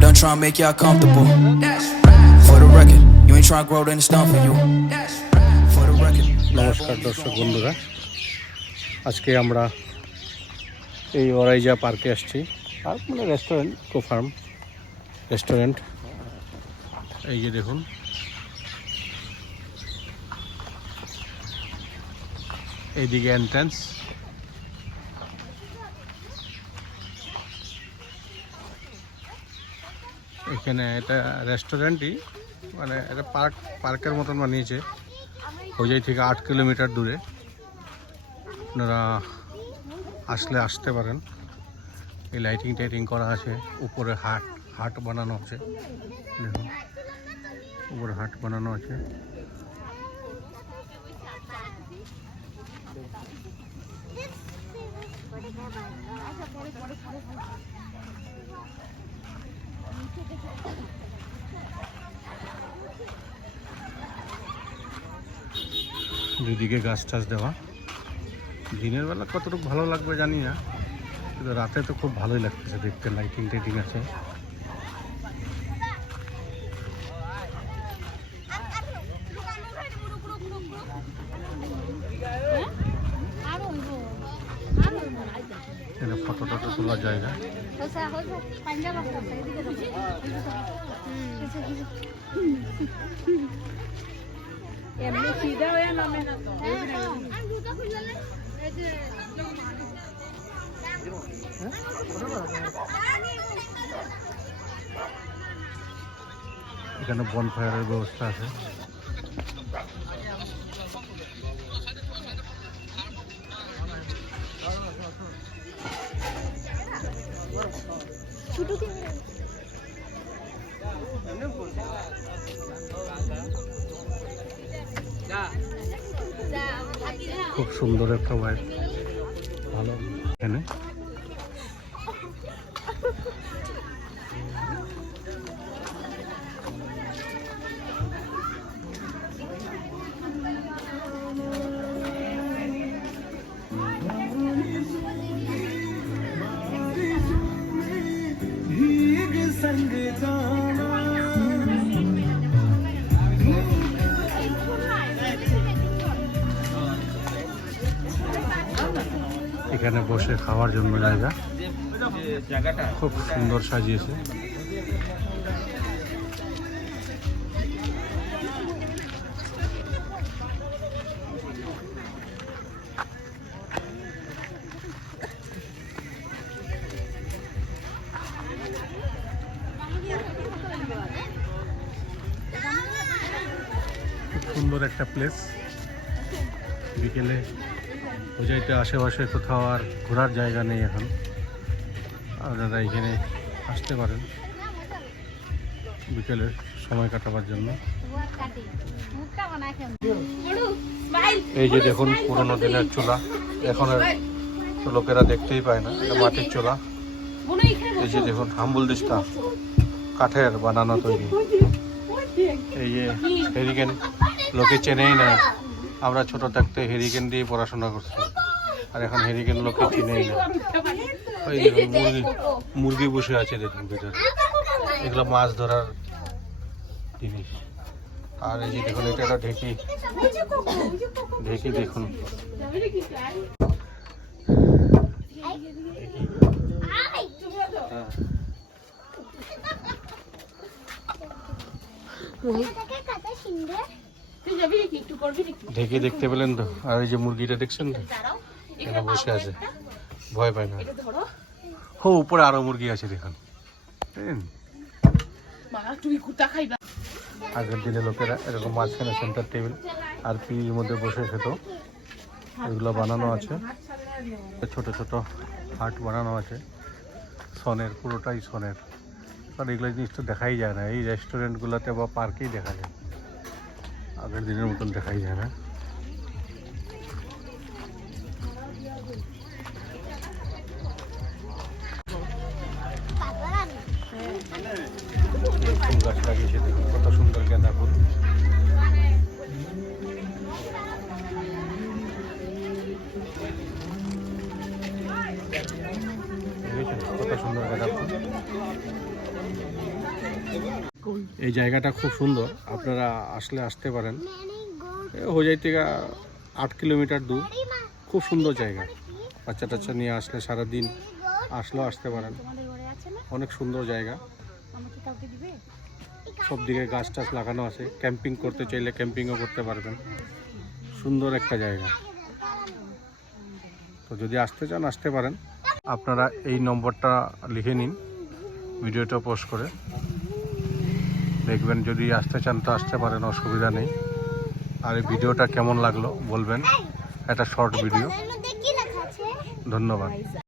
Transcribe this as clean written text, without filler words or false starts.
done trying to make y'all comfortable. For the record, you ain't trying to grow, then it's done for you. For the record. নমস্কার দর্শক বন্ধুরা, আজকে আমরা এই ওরাইজা পার্কে আসছি। পার্ক মানে রেস্টুরেন্ট, কোফার্ম রেস্টুরেন্ট। এই যে দেখুন, এইদিকে এন্ট্রান্স। এখানে এটা রেস্টুরেন্টই, মানে এটা পার্কের মতন বানিয়েছে। হোজাই থেকে 8 কিলোমিটার দূরে। আপনারা আসতে পারেন। এই লাইটিং টাইটিং করা আছে, উপরে হাট বানানো আছে। দেখুন, উপরে হাট বানানো আছে। দুদিকে গাছ টাছ দেওয়া। দিনের বেলা কতটুকু ভালো লাগবে জানি না, কিন্তু রাতে তো খুব ভালোই লাগতেছে দেখতে। লাইটিং টাইটিং আছে। এখানে ফটো টটো তোলার জায়গা। এখানে বনফায়ারের ব্যবস্থা আছে। খুব সুন্দর একটা ওয়াইফ, ভালো। এখানে এখানে বসে খাওয়ার জন্য জায়গা, খুব সুন্দর সাজিয়েছে। খুব সুন্দর একটা প্লেস। বিকেলে হোজাইতে আশেপাশে কোথাও আর ঘোরার জায়গা নেই এখন। আপনারা এখানে আসতে পারেন বিকেলের সময় কাটাবার জন্য। এই যে দেখুন, পুরোনো দিনের চুলা, এখন তো লোকেরা দেখতেই পায় না। এটা মাটির চুলা। এই যে দেখুন, হাম্বুল দিস্তা কাঠের বানানো তৈরি। এই যে হেরিকেন, লোকে চেনেই না। আমরা ছোট থাকতে হেরিকেন দিয়ে পড়াশোনা করছি, আর এখন হেরিকেন লোকে চিনেই না। ওই দেখুন, মুরগি বসে আছে দেখুন ভিতরে। এগুলো মাছ ধরার জিনিস। আর এই যে দেখুন, এটা একটা ঢেকি দেখুন। ঢেকে দেখতে পেলেন তো? আর এই যে মুরগিটা দেখছেন তো, এখানে বসে আছে, ভয় পায় না। হো, উপরে আরো মুরগি আছে দেখুন। আগের দিনে লোকেরা এরকম মাঝখানে সেন্টার টেবিল আর পিড়ির মধ্যে বসে খেত। এগুলো বানানো আছে, ছোট ছোট হাট বানানো আছে সনের, পুরোটাই সনের। কারণ এগুলো জিনিস তো দেখাই যায় না এই রেস্টুরেন্টগুলোতে বা পার্কেই দেখা যায়, আগের দিনের মতন দেখাই যায় না। ফুল গাছ লাগিয়েছে দেখুন, কত সুন্দর গাঁদা ফুল। কত সুন্দর গাঁদা ফুল। এই জায়গাটা খুব সুন্দর, আপনারা আসলে আসতে পারেন। হোজাই থেকে 8 কিলোমিটার দূর, খুব সুন্দর জায়গা। বাচ্চা টাচ্চা নিয়ে আসলে সারাদিন আসলেও আসতে পারেন, অনেক সুন্দর জায়গা। সব দিকে গাছ টাছ লাগানো আছে, ক্যাম্পিং করতে চাইলে ক্যাম্পিংও করতে পারবেন, সুন্দর একটা জায়গা। তো যদি আসতে চান আসতে পারেন। আপনারা এই নম্বরটা লিখে নিন, ভিডিওটা পোস্ট করে দেখবেন। যদি আসতে চান তো আসতে পারেন, অসুবিধা নেই। আর এই ভিডিওটা কেমন লাগলো বলবেন, একটা শর্ট ভিডিও। ধন্যবাদ।